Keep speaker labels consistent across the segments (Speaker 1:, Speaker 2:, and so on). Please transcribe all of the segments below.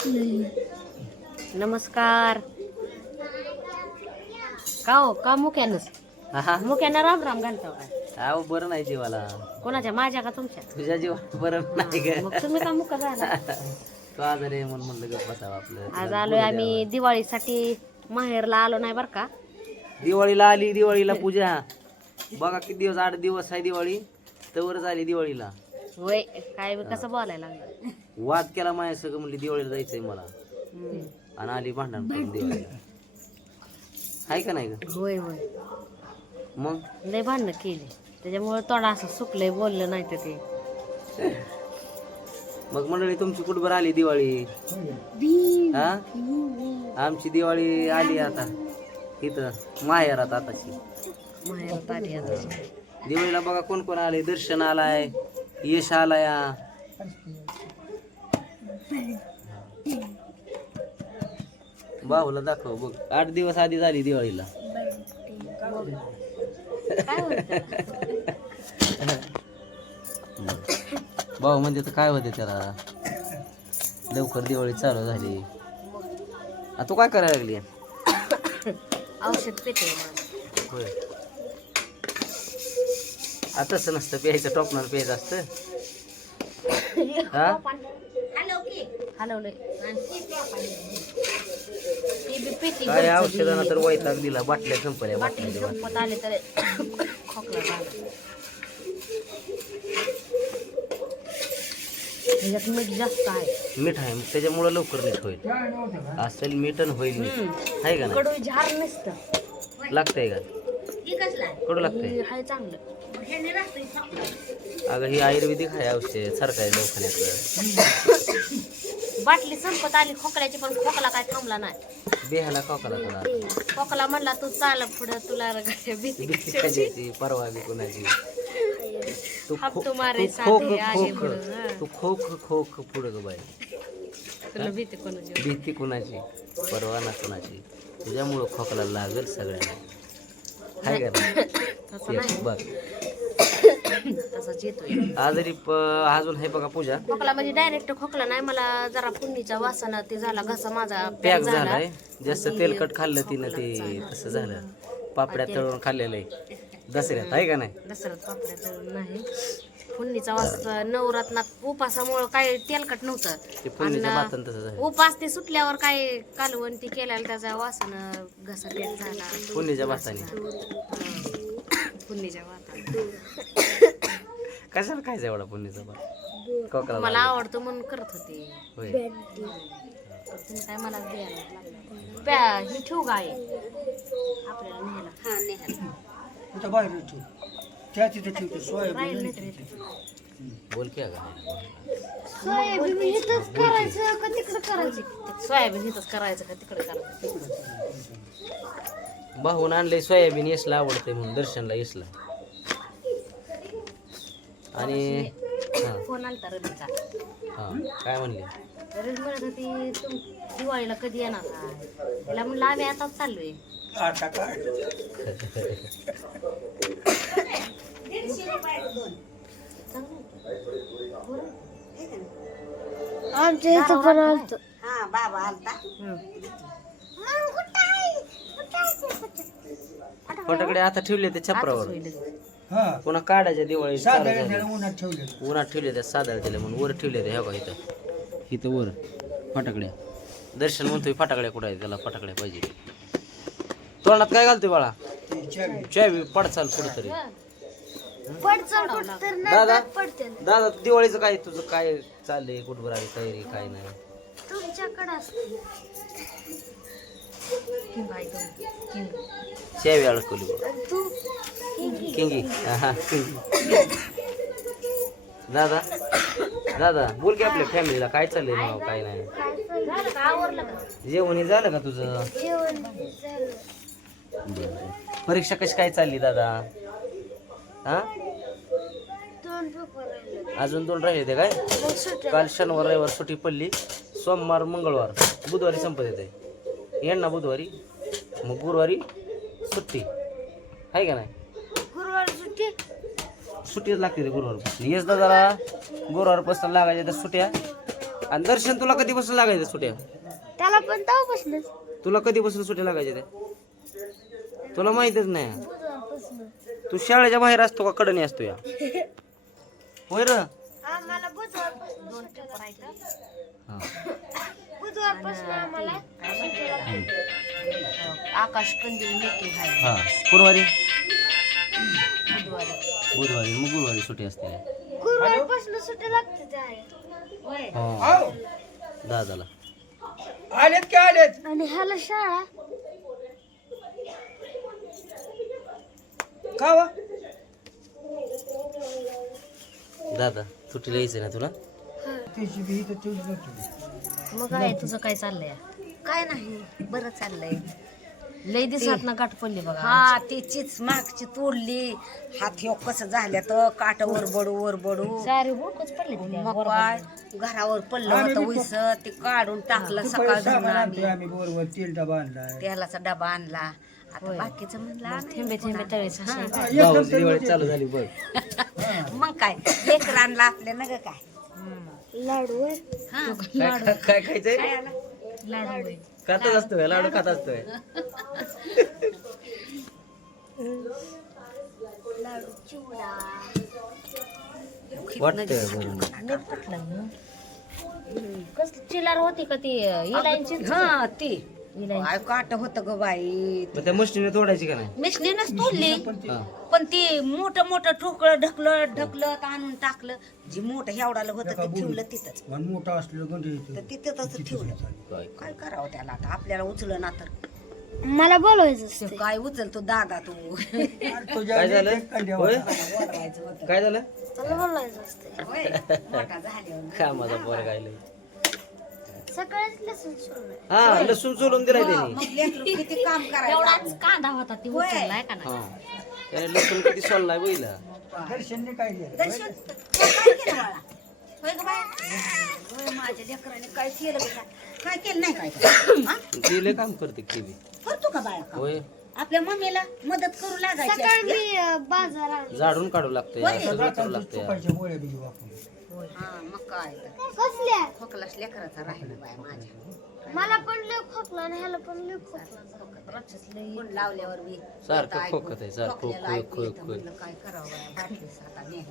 Speaker 1: नमस्कार. का हो का मुक्यानच मुक्यानं राम राम घालतो काय?
Speaker 2: अहो बरं नाही जीवाला.
Speaker 1: कोणाच्या माझ्या का तुमच्या?
Speaker 2: तुझ्या जीवाला बरं नाही ग.
Speaker 1: मग तुम्ही का मुका झाला?
Speaker 2: तो आजारी आहे म्हणून म्हणलं गप्प बसावं आपलं.
Speaker 1: आज आलोय आम्ही दिवाळीसाठी माहेरला आलो नाही बर का.
Speaker 2: दिवाळीला आली, दिवाळीला पूजा. बघा किती दिवस, 8 दिवस आहे दिवाळी, तवर झाली दिवाळीला.
Speaker 1: होय काय कसं बोलायला लागलं.
Speaker 2: वाद केला माझ्या सगळं, म्हणली दिवाळीला जायचंय मला, आणि आली भांडण करून दिवाळीला. आहे का नाही ग?
Speaker 1: होय होय
Speaker 2: मग
Speaker 1: लय भांडणं केली त्याच्यामुळे थोडा असं सुकलंय बोललं नाही तर ते.
Speaker 2: मग मंडळी तुमची कुठबर आली दिवाळी? हा, आमची दिवाळी आली आता इथं माहेरात आताची.
Speaker 1: माहेरात आली आता.
Speaker 2: दिवाळीला बघा कोण कोण आले. दर्शन आलाय, यश आलाय, बाहूला दाखव बघ. 8 दिवस आधी झाली दिवाळीला.
Speaker 1: काय होतं?
Speaker 2: भाऊ म्हणजे तर काय होते त्याला, लवकर दिवाळी चालू झाली. तू काय करायला लागली?
Speaker 1: औषध पेते
Speaker 2: होय. तसं नसतं प्यायचं, टोपणार प्यायचं असतं. हा,
Speaker 1: हलवलंय
Speaker 2: काय औषधांना तर वैताग दिला. बाटल्या संपल्या,
Speaker 1: बाटली संपत आले तर खोकला झाला. त्याच्यात मीठ जास्त आहे.
Speaker 2: मीठ आहे त्याच्यामुळं लवकर नीट होईल. असेल मीठ आणि होईल नीट. आहे का ना?
Speaker 1: कडू झार नसतं.
Speaker 2: लागतंय का? कडू लागतंय?
Speaker 1: हाय चांगलं.
Speaker 2: अगं ही आयुर्वेदिक आहे औषध, सरकारी दवाखान्यातलं.
Speaker 1: बाटली संपत आली खोकल्याची, पण खोकला काय थांबला नाही.
Speaker 2: बेहाला खोकला तुला.
Speaker 1: खोकला म्हणला तू चाल पुढं, तुला भीती
Speaker 2: कशाची परवा बी कोणाची. तू खोक पुढं ग बाई.
Speaker 1: तुला भीती कोणाची?
Speaker 2: भीती कुणाची, परवा ना कुणाची. तुझ्यामुळं खोकला लागेल सगळ्यांना. हाय का नाही? बघ
Speaker 1: तसाच येतोय.
Speaker 2: आजारी अजून आहे बघा पूजा.
Speaker 1: खोकला म्हणजे डायरेक्ट खोकला नाही, मला जरा पुन्नीचा वासना ते झाला, घसा माझा
Speaker 2: पॅक झालाय. जास्त तेलकट खाल्लं तिनं, ते तसं झालं. पापड्या तळून खाल्लेलं आहे दसऱ्यात, आहे का नाही?
Speaker 1: दसऱ्यात पापड्या तळून नाही. पुन्नीचा वास नवरात्रात उपासामुळं काय तेलकट नव्हतं.
Speaker 2: ते पुण्याच्या भातान तसं झालं.
Speaker 1: उपास ते सुटल्यावर काय कालवण ती केल्याला त्याचा वासना घसा पेट झाला.
Speaker 2: पुण्याच्या भाताने
Speaker 1: पुन्नीच्या भाताने.
Speaker 2: कशाला खायचं एवढा पुण्याचा भात? खोकला
Speaker 1: मला आवडतो म्हणून करत होते.
Speaker 2: होय.
Speaker 1: तुम्ही काय मला द्यायला ही ठेवू गाय आपल्याला न्यायला. हा न्यायला राहील नाही तर येते.
Speaker 2: बोल की अगं.
Speaker 1: सोयाबीन इथंच करायचं का तिकडं करायचं? सोयाबीन इथंच करायचं का तिकडं करायचं?
Speaker 2: भाऊन आणलंय सोयाबीन, यशला आवडतंय म्हणून, दर्शनला यशला. आणि
Speaker 1: फोन आलता रवीचा.
Speaker 2: हा काय म्हणले?
Speaker 1: रवी म्हणत होती तुम दिवाळीला कधी येणार का? त्याला म्हणलं आम्ही आताच चाललोय. आमच्या इथं पण आलतो.
Speaker 3: हा बाबा आलता.
Speaker 2: फटाकडे आता ठेवले ते छपरावर, पुन्हा काढायच्या दिवाळी उन्हात ठेवले त्या साधार दिले म्हणून वर ठेवले ते. ह्या का इथं इथं वर फटाकड्या. दर्शन म्हणतोय फटाकड्या कुठं आहे, त्याला फटाकड्या पाहिजे. तोंडात काय घालतोय बाळा? चावी पडचाल कुठं तरी. दादा दादा दिवाळीचं काय तुझं काय चाललंय? कुठवर आली तयारी काय नाही? चावी अडकवली बघ. किंगी हा किंगी. दादा दादा बोल की आपल्या फॅमिलीला काय चाललंय नाव काय नाही? जेवण झालं का तुझं? परीक्षा कशी काय चालली दादा? हा अजून 2 राहिले ते काय? काल शनिवार रविवार सुट्टी पडली, सोमवार मंगळवार बुधवारी संपत येते. यांना बुधवारी, मग गुरुवारी सुट्टी आहे का नाही? सुट्टीच लागते ते गुरुवारपासून. येस दादाला गुरुवारपासून लागायच्या तर सुट्ट्या आणि दर्शन तुला कधीपासून लागायचं सुट्या?
Speaker 1: त्याला पण तेव्हापासूनच
Speaker 2: तुला कधीपासून सुट्या लागायच्या त्या? तुला माहितच नाही. तू शाळेच्या बाहेर असतो का कडणी असतो या? होय र.
Speaker 1: आम्हाला बुधवारपासून बुधवारपासून आम्हाला आकाश कंदील मीटिंग आहे.
Speaker 2: हा गुरुवारी
Speaker 1: बुधवारी
Speaker 2: बुधवारी मग गुरुवारी सुट्टी असते.
Speaker 1: गुरुवारपासून सुट्टी लागते ते आहे.
Speaker 2: हो दादाला
Speaker 1: आणि ह्याला शाळा
Speaker 2: दादा सुट्टीला यायचं ना तुला?
Speaker 1: मग काय तुझं काय चाललंय?
Speaker 3: काय नाही बरं चाललंय.
Speaker 1: लय दिवसात ना गाठ पडली बघा.
Speaker 3: हा तिचीच मागची तोडली. हात ह्यो कसं झाल्या तर काट वर बडू
Speaker 1: सारे हुडकच पडले तिथे.
Speaker 3: मग काय घरावर पडलं होतं उस ते काढून टाकलं. सकाळ धरून आम्ही तेलाचा डबा आणला. आता बाकीचं म्हणलं
Speaker 1: थेंबे थेंबे तळे
Speaker 2: भाऊची दिवाळी चालू झाली बघ.
Speaker 3: मग काय लेकर आणलं आपल्या नग काय
Speaker 1: लाडू
Speaker 3: हा
Speaker 2: काय खायचंय?
Speaker 3: काय आला?
Speaker 1: लाडू
Speaker 2: खातच असतोय लाडू खात असतोय.
Speaker 1: लाडू चिवडा
Speaker 2: वाटतंय
Speaker 1: कसली चिलार होती का ती इलायची?
Speaker 3: हा ती काय काट होत ग बाई.
Speaker 2: मग त्या मशीने तोडायची का नाही?
Speaker 3: मिसलीनच तोडली.
Speaker 2: हा.
Speaker 3: पण ती मोठं मोठं ठोकळं ढकलत आणून टाकलं. जी मोठं हेवडालं होतं ते ठेवलं तिथंच.
Speaker 4: मोठा असलं
Speaker 3: तर तिथंच ठेवलं. काय करावं त्याला आता आपल्याला उचलं ना तर
Speaker 1: मला बोलवायचं
Speaker 3: ते काय उचलतो दादा तू.
Speaker 2: काय झालं? होय?
Speaker 3: बोलवायचं होतं.
Speaker 2: काय झालं?
Speaker 1: मला बोलवायचं असते.
Speaker 3: होय, मोठा झाल्यावर
Speaker 2: काय माझा पोर गायलं.
Speaker 1: सकाळीच लसूण सोडलं.
Speaker 2: हा लसूण सोलून दिलाय त्यांनी.
Speaker 3: मग लेकरं किती काम करायचं.
Speaker 1: एवढाच कांदा होता ती उचललाय का नाही?
Speaker 2: हा त्याने लसूण किती सोललाय बघिला.
Speaker 4: दर्शनने काय केलं?
Speaker 3: दर्शन काय केलं बाळा? होय ग बाया? होय, माझ्या लेकराने काय केलं ग काय? काय केलं नाही काय केलं? हा?
Speaker 2: दिले काम करते केली.
Speaker 3: करतो का बाळा काम?
Speaker 2: होय
Speaker 3: आपल्या मम्मीला मदत करू लागायची.
Speaker 1: सकाळी मी बाजारात
Speaker 2: झाडून काढू लागतंय सगळं करू लागतंय.
Speaker 4: तुपाच्या गोळ्या बिजू वापरून.
Speaker 3: हा मग काय तर.
Speaker 1: कसल्या
Speaker 3: खोकलाच लेकराचा राहिला बाया माझ्या.
Speaker 1: मला पण लय खोकला आणि ह्याला पण लय खोकला
Speaker 3: कोण लावल्यावर मी
Speaker 2: सारखं
Speaker 3: ऐकू-
Speaker 2: खोकत आहे, सारखं
Speaker 3: खोकल्याला
Speaker 2: खोक,
Speaker 3: ऐकू
Speaker 2: खोक,
Speaker 3: येतं.
Speaker 2: खोक.
Speaker 3: म्हणलं काय करावं बाया, बाटलीच आता नेली.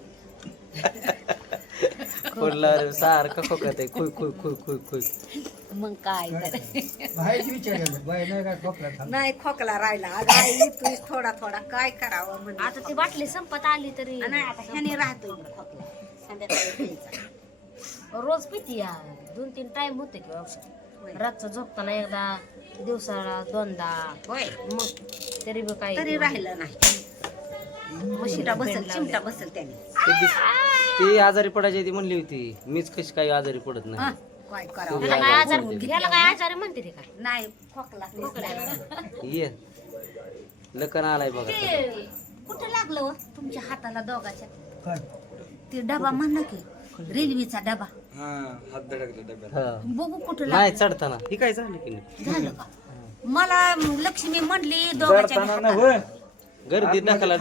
Speaker 2: कोणला सारखं खोकत आहे खुय खुय खुय खुय खुय.
Speaker 3: मग काय तर.
Speaker 4: बाहेरच विचारलं बाहेर नाही काय खोकला थांब.
Speaker 3: नाही खोकला राहिला. अगं आई तू थोडा थोडा काय करावं म्हणलं.
Speaker 1: आता ती बाटली संपत आली तरी
Speaker 3: नाही आता ह्याने राहतो खोकला. संध्याकाळी प्यायचा.
Speaker 1: रोज पिती या 2-3 टाइम होते की औषध. रातचं झोपताना एकदा, दिवसाला 2दा.
Speaker 3: होय
Speaker 1: मग तरी बी काय
Speaker 3: तरी राहिलं नाही. चिमटा बसल त्याने.
Speaker 2: ती आजारी पडायची ती म्हणली होती मीच कशी काही आजारी पडत
Speaker 3: हा,
Speaker 2: नाही.
Speaker 3: काय करावं.
Speaker 1: ह्याला काय आजार ह्याला काय आजारी म्हणते ते काय?
Speaker 3: नाही खोकला.
Speaker 2: ये लकन आलाय बघा.
Speaker 3: ते कुठं लागलं हो तुमच्या हाताला दोघाच्या?
Speaker 4: काय?
Speaker 3: ते डबा म्हण की रेल्वेचा डबा.
Speaker 2: हा.
Speaker 3: बघू कुठं
Speaker 2: नाही चढताना ही काय झालं की नाही
Speaker 3: झालं का? मला लक्ष्मी म्हणली दोघाच्या हाताला.
Speaker 2: गर्दी ढकला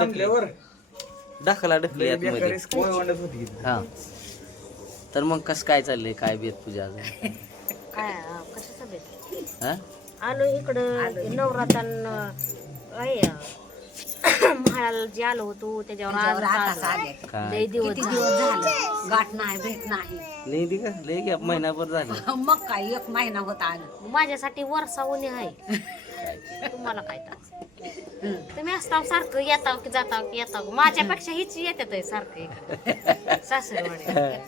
Speaker 2: ढकली आतमध्ये. हा तर मग कसं काय चाललंय काय बेत तुझ्या अजून?
Speaker 1: काय कशाचा बेत?
Speaker 2: हा
Speaker 1: आलो इकडं नवरात्रान आहे महाळाला जे आलो होतो त्याच्यावर
Speaker 3: त्याच्यावर
Speaker 1: आज
Speaker 3: आताच आले.
Speaker 2: काय
Speaker 1: लय दिवस
Speaker 3: किती दिवस झालं गाठ नाही भेट नाही.
Speaker 2: लई दी का लई घ्या महिनाभर झालं.
Speaker 3: मग काय 1 महिना होता आलं.
Speaker 1: माझ्यासाठी वर्षा उन्हे आहे. तुम्हाला काय तर तुम्ही असता सारखं येताव की जाताव की येताव. माझ्यापेक्षा हीच येतात सारखं सासरवाडी.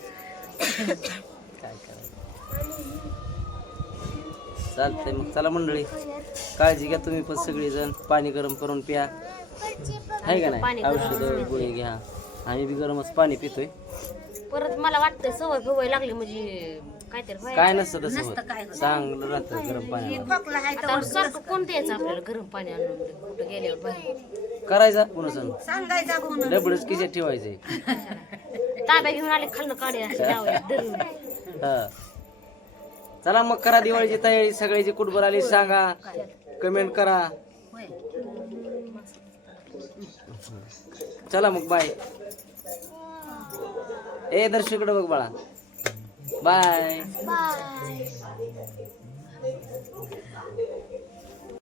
Speaker 2: काय करायचं चालतंय मग चला मंडळी काळजी घ्या तुम्ही पण सगळेजण. पाणी गरम करून प्या आहे का नाही. औषधं गोळी घ्या. आम्ही बी गरमच पाणी पितोय.
Speaker 1: परत मला वाटतं सवय बिवय लागली म्हणजे काहीतरी व्हायचं.
Speaker 2: काय नसतं तसं
Speaker 3: नसतं
Speaker 2: होत.
Speaker 3: काय होत.
Speaker 2: चांगलं राहतं गरम पाणी
Speaker 3: खोकला आहे
Speaker 1: आता
Speaker 3: तर
Speaker 1: सारखं कोण द्यायचं आपल्याला गरम पाणी आणून कुठं गेल्यावर बाहेर
Speaker 2: करायचा पुन्हा सांग
Speaker 3: सांगायचा म्हणून.
Speaker 2: डबडच किशात ठेवायचंय.
Speaker 1: ताब्या घेऊन आले खालनं काढे असे लावले धरून.
Speaker 2: हा चला मग करा दिवाळीची तयारी. सगळ्याची कुठभर आली सांगा कमेंट करा.
Speaker 3: होय.
Speaker 2: चला मग बाय. ए दर्शकडे बघ बाळा बाय
Speaker 1: बाय